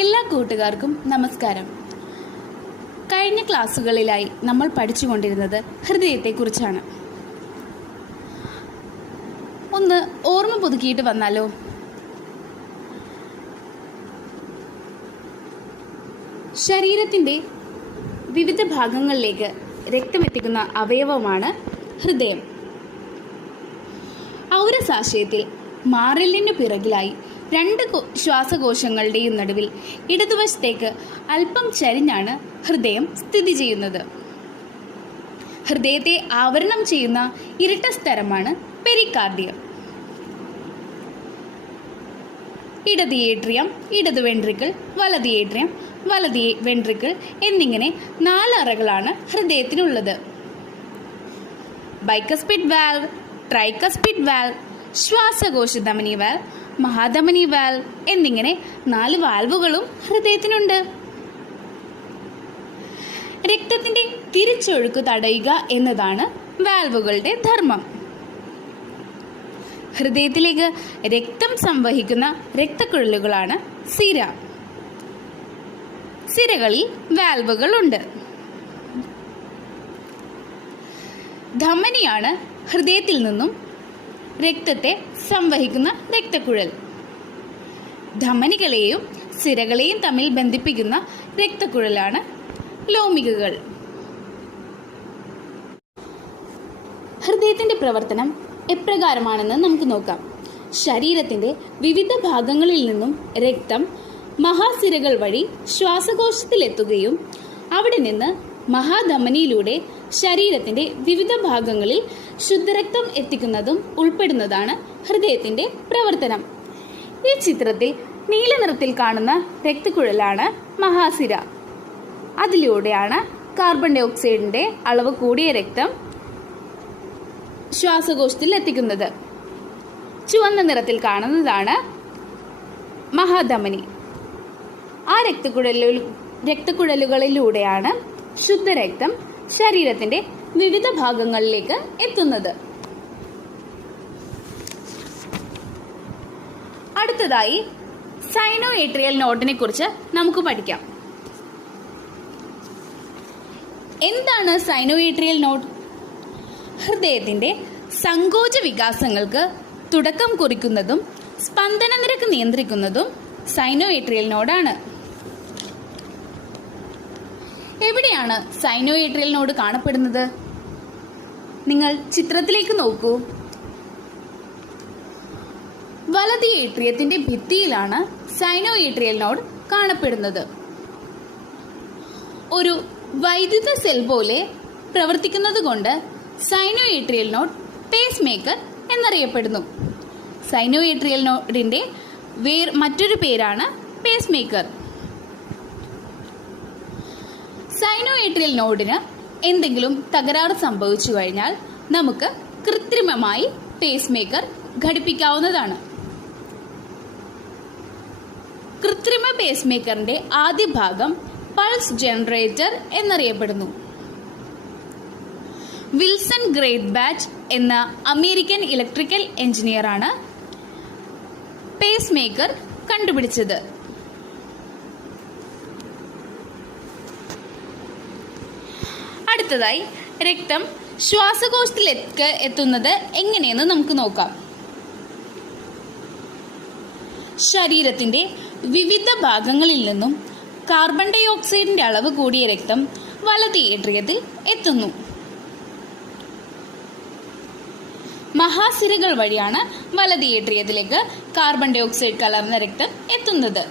എല്ലാ കൂട്ടുകാർക്കും നമസ്കാരം. കഴിഞ്ഞ ക്ലാസ്സുകളിലായി നമ്മൾ പഠിച്ചുകൊണ്ടിരുന്നത് ഹൃദയത്തെക്കുറിച്ചാണ്. ഒന്ന് ഓർമ്മ പുതുക്കിയിട്ട് വന്നാലോ? ശരീരത്തിൻ്റെ വിവിധ ഭാഗങ്ങളിലേക്ക് രക്തമെത്തിക്കുന്ന അവയവമാണ് ഹൃദയം. ഔരസാശയത്തിൽ മാറിലിനു പിറകിലായി രണ്ട് ശ്വാസകോശങ്ങളുടെയും നടുവിൽ ഇടതുവശത്തേക്ക് അല്പം ചരിഞ്ഞാണ് ഹൃദയം സ്ഥിതി ചെയ്യുന്നത്. ഹൃദയത്തെ ആവരണം ചെയ്യുന്ന ഇരട്ട സ്തരമാണ് പെരികാർഡിയം. ഇടത് ഏട്രിയം, ഇടത് വെൻട്രിക്കിൾ, വലത് ഏട്രിയം, വലത് വെൻട്രിക്കിൾ എന്നിങ്ങനെ 4 അറകളാണ് ഹൃദയത്തിനുള്ളത്. ബൈക്കസ്പിഡ് വാൽവ്, ട്രൈക്കസ്പിഡ് വാൽവ്, ശ്വാസകോശധമനി വാൽവ്, മഹാധമനി വാൽവ് എന്നിങ്ങനെ 4 വാൽവുകളും ഹൃദയത്തിനുണ്ട്. രക്തത്തിന്റെ തിരിച്ചൊഴുക്ക് തടയുക എന്നതാണ് വാൽവുകളുടെ ധർമ്മം. ഹൃദയത്തിലേക്ക് രക്തം സംവഹിക്കുന്ന രക്തക്കുഴലുകളാണ് സിര. സിരകളിൽ വാൽവുകളുണ്ട്. ധമനിയാണ് ഹൃദയത്തിൽ നിന്നും രക്തത്തെ സംവഹിക്കുന്ന രക്തക്കുഴൽ. ധമനികളെയും സിരകളെയും തമ്മിൽ ബന്ധിപ്പിക്കുന്ന രക്തക്കുഴലാണ് ലോമികകൾ. ഹൃദയത്തിന്റെ പ്രവർത്തനം എപ്രകാരമാണെന്ന് നമുക്ക് നോക്കാം. ശരീരത്തിന്റെ വിവിധ ഭാഗങ്ങളിൽ നിന്നും രക്തം മഹാസിരകൾ വഴി ശ്വാസകോശത്തിലെത്തുകയും അവിടെ നിന്ന് മഹാധമനിയിലൂടെ ശരീരത്തിന്റെ വിവിധ ഭാഗങ്ങളിൽ ശുദ്ധരക്തം എത്തിക്കുന്നതും ഉൾപ്പെടുന്നതാണ് ഹൃദയത്തിന്റെ പ്രവർത്തനം. ഈ ചിത്രത്തിൽ നീല നിറത്തിൽ കാണുന്ന രക്തക്കുഴലാണ് മഹാസിര. അതിലൂടെയാണ് കാർബൺ ഡൈ ഓക്സൈഡിന്റെ അളവ് കൂടിയ രക്തം ശ്വാസകോശത്തിൽ എത്തിക്കുന്നത്. ചുവന്ന നിറത്തിൽ കാണുന്നതാണ് മഹാധമനി. ആ രക്തക്കുഴലുകളിലൂടെയാണ് ശുദ്ധരക്തം ശരീരത്തിന്റെ വിവിധ ഭാഗങ്ങളിലേക്ക് എത്തുന്നത്. അടുത്തതായി സൈനോ ഏട്രിയൽ നോഡിനെ കുറിച്ച് നമുക്ക് പഠിക്കാം. എന്താണ് സൈനോ ഏട്രിയൽ നോഡ്? ഹൃദയത്തിന്റെ സങ്കോച വികാസങ്ങൾക്ക് തുടക്കം കുറിക്കുന്നതും സ്പന്ദന നിരക്ക് നിയന്ത്രിക്കുന്നതും സൈനോ ഏട്രിയൽ നോഡാണ്. എവിടെയാണ് സൈനോ ഏട്രിയൽ നോഡ് കാണപ്പെടുന്നത്? നിങ്ങൾ ചിത്രത്തിലേക്ക് നോക്കൂ. വലത് ഏട്രിയത്തിന്റെ ഭിത്തിയിലാണ് സൈനോ ഏട്രിയൽ നോഡ് കാണപ്പെടുന്നത്. ഒരു വൈദ്യുത സെൽ പോലെ പ്രവർത്തിക്കുന്നത് കൊണ്ട് sino atrial node pacemaker എന്നറിയപ്പെടുന്നു. സൈനോ ഏട്രിയൽ നോഡിന്റെ മറ്റൊരു പേരാണ് പേസ് മേക്കർ. സൈനോ ഏട്രിയൽ നോഡിന് എന്തെങ്കിലും തകരാറ് സംഭവിച്ചു കഴിഞ്ഞാൽ നമുക്ക് കൃത്രിമമായി പേസ് മേക്കർ ഘടിപ്പിക്കാവുന്നതാണ്. കൃത്രിമ പേസ് മേക്കറിന്റെ ആദ്യ ഭാഗം പൾസ് ജനറേറ്റർ എന്നറിയപ്പെടുന്നു. വിൽസൺ ഗ്രേറ്റ് ബാച്ച് എന്ന അമേരിക്കൻ ഇലക്ട്രിക്കൽ എഞ്ചിനീയറാണ് പേസ് മേക്കർ കണ്ടുപിടിച്ചത്. അടുത്തതായി രക്തം ശ്വാസകോശത്തിലേക്ക് എത്തുന്നത് എങ്ങനെയെന്ന് നമുക്ക് നോക്കാം. ശരീരത്തിന്റെ വിവിധ ഭാഗങ്ങളിൽ നിന്നും കാർബൺ ഡൈ ഓക്സൈഡിന്റെ അളവ് കൂടിയ രക്തം വലത് ഏട്രിയത്തിൽ എത്തുന്നു. മഹാസിരകൾ വഴിയാണ് വലത് ഏട്രിയത്തിലേക്ക് കാർബൺ ഡൈ ഓക്സൈഡ് കലർന്ന രക്തം എത്തുന്നത്.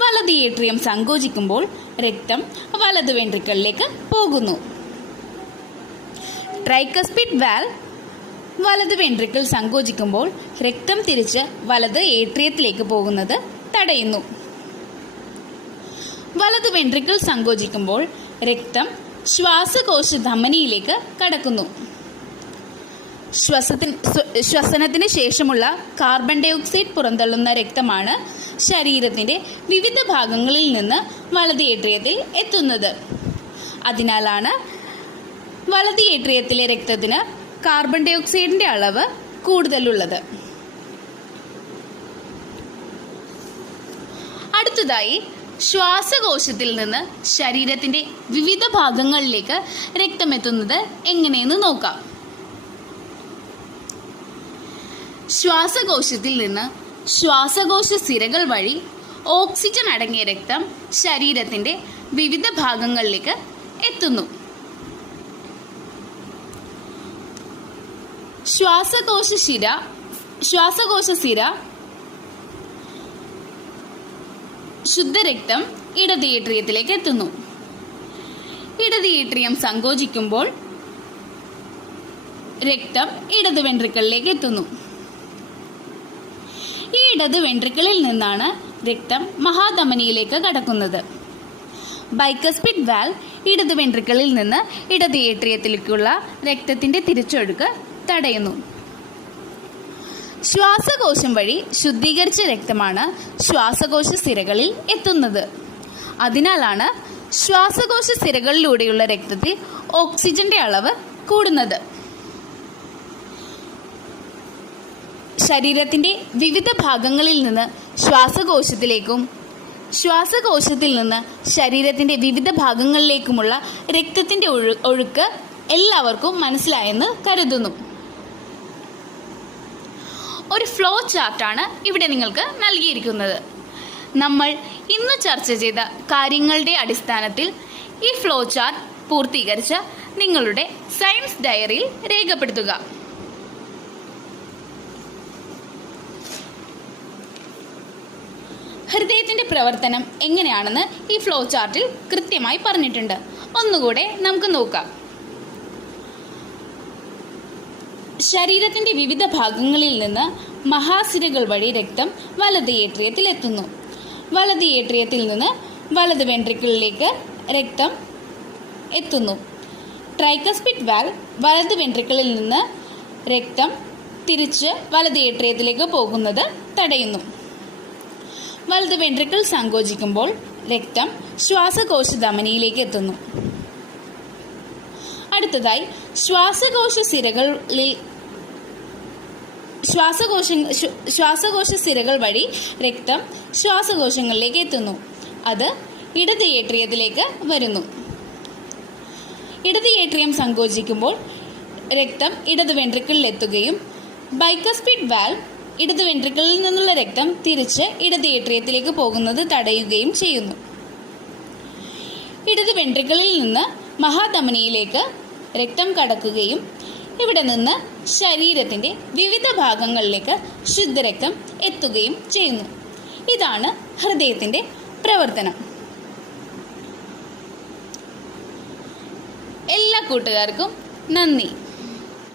വലത് ഏട്രിയം സങ്കോചിക്കുമ്പോൾ രക്തം വലത് വെൻട്രിക്കിളിലേക്ക് പോകുന്നു. ട്രൈക്കസ്പിഡ് വാൽവ് വലത് വെൻട്രിക്കിൾ സങ്കോചിക്കുമ്പോൾ രക്തം തിരിച്ച് വലത് ഏട്രിയത്തിലേക്ക് പോകുന്നത് തടയുന്നു. വലത് വെൻട്രിക്കിൾ സങ്കോചിക്കുമ്പോൾ രക്തം ശ്വാസകോശ ധമനിയിലേക്ക് കടക്കുന്നു. ശ്വസനത്തിന് ശേഷമുള്ള കാർബൺ ഡൈ ഓക്സൈഡ് പുറന്തള്ളുന്ന രക്തമാണ് ശരീരത്തിന്റെ വിവിധ ഭാഗങ്ങളിൽ നിന്ന് വലത് ഏട്രിയത്തിൽ എത്തുന്നത്. അതിനാലാണ് വലത് ഏട്രിയത്തിലെ രക്തത്തിന് കാർബൺ ഡൈ ഓക്സൈഡിന്റെ അളവ് കൂടുതലുള്ളത്. അടുത്തതായി ശ്വാസകോശത്തിൽ നിന്ന് ശരീരത്തിൻ്റെ വിവിധ ഭാഗങ്ങളിലേക്ക് രക്തമെത്തുന്നത് എങ്ങനെയെന്ന് നോക്കാം. ശ്വാസകോശത്തിൽ നിന്ന് ശ്വാസകോശ സിരകൾ വഴി ഓക്സിജൻ അടങ്ങിയ രക്തം ശരീരത്തിൻ്റെ വിവിധ ഭാഗങ്ങളിലേക്ക് എത്തുന്നു. ശ്വാസകോശ സിര ശുദ്ധരക്തം ഇടത് ഏട്രിയത്തിലേക്ക് എത്തുന്നു. ഇടത് ഏട്രിയം സങ്കോചിക്കുമ്പോൾ രക്തം ഇടത് വെൻട്രിക്കിളിലേക്ക് എത്തുന്നു. ഈ ഇടത് വെൻട്രിക്കിളിൽ നിന്നാണ് രക്തം മഹാധമനിയിലേക്ക് കടക്കുന്നത്. ബൈക്കസ്പിഡ് വാൽവ് ഇടത് വെൻട്രിക്കിളിൽ നിന്ന് ഇടത് ഏട്രിയത്തിലേക്കുള്ള രക്തത്തിന്റെ തിരിച്ചൊഴുക്ക് തടയുന്നു. ശ്വാസകോശം വഴി ശുദ്ധീകരിച്ച രക്തമാണ് ശ്വാസകോശ സിരകളിൽ എത്തുന്നത്. അതിനാലാണ് ശ്വാസകോശ സിരകളിലൂടെയുള്ള രക്തത്തിൽ ഓക്സിജന്റെ അളവ് കൂടുന്നത്. ശരീരത്തിന്റെ വിവിധ ഭാഗങ്ങളിൽ നിന്ന് ശ്വാസകോശത്തിലേക്കും ശ്വാസകോശത്തിൽ നിന്ന് ശരീരത്തിന്റെ വിവിധ ഭാഗങ്ങളിലേക്കുമുള്ള രക്തത്തിന്റെ ഒഴുക്ക് എല്ലാവർക്കും മനസ്സിലായെന്ന് കരുതുന്നു. ഒരു ഫ്ലോ ചാർട്ടാണ് ഇവിടെ നിങ്ങൾക്ക് നൽകിയിരിക്കുന്നത്. നമ്മൾ ഇന്ന് ചർച്ച ചെയ്ത കാര്യങ്ങളുടെ അടിസ്ഥാനത്തിൽ ഈ ഫ്ലോ ചാർട്ട് പൂർത്തീകരിച്ച് നിങ്ങളുടെ സയൻസ് ഡയറിയിൽ രേഖപ്പെടുത്തുക. ഹൃദയത്തിന്റെ പ്രവർത്തനം എങ്ങനെയാണെന്ന് ഈ ഫ്ലോ ചാർട്ടിൽ കൃത്യമായി പറഞ്ഞിട്ടുണ്ട്. ഒന്നുകൂടെ നമുക്ക് നോക്കാം. ശരീരത്തിന്റെ വിവിധ ഭാഗങ്ങളിൽ നിന്ന് മഹാസിരകൾ വഴി രക്തം വലത് ഏട്രിയത്തിൽ എത്തുന്നു. വലത് ഏട്രിയത്തിൽ നിന്ന് വലത് വെൻട്രിക്കിളിലേക്ക് രക്തം എത്തുന്നു. ട്രൈക്കസ്പിഡ് വാൽവ് വലത് വെൻട്രിക്കിളിൽ നിന്ന് രക്തം തിരിച്ച് വലത് ഏട്രിയത്തിലേക്ക് പോകുന്നത് തടയുന്നു. വലത് വെൻട്രിക്കിൾ സങ്കോചിക്കുമ്പോൾ രക്തം ശ്വാസകോശ ധമനിയിലേക്ക് എത്തുന്നു. അടുത്തതായി ശ്വാസകോശ സിരകൾ വഴി രക്തം ശ്വാസകോശങ്ങളിലേക്ക് എത്തുന്നു. അത് ഇടത് ഏട്രിയത്തിലേക്ക് വരുന്നു. ഇടത് ഏട്രിയം സങ്കോചിക്കുമ്പോൾ രക്തം ഇടത് വെൻട്രിക്കിളിൽ എത്തുകയും ബൈക്കസ്പിഡ് വാൽവ് ഇടത് വെൻട്രിക്കിളിൽ നിന്നുള്ള രക്തം തിരിച്ച് ഇടത് ഏട്രിയത്തിലേക്ക് പോകുന്നത് തടയുകയും ചെയ്യുന്നു. ഇടത് വെൻട്രിക്കിളിൽ നിന്ന് മഹാധമനിയിലേക്ക് രക്തം കടക്കുകയും ഇവിടെ നിന്ന് ശരീരത്തിന്റെ വിവിധ ഭാഗങ്ങളിലേക്ക് ശുദ്ധരക്തം എത്തുകയും ചെയ്യുന്നു. ഇതാണ് ഹൃദയത്തിന്റെ പ്രവർത്തനം. എല്ലാ കൂട്ടുകാർക്കും നന്ദി.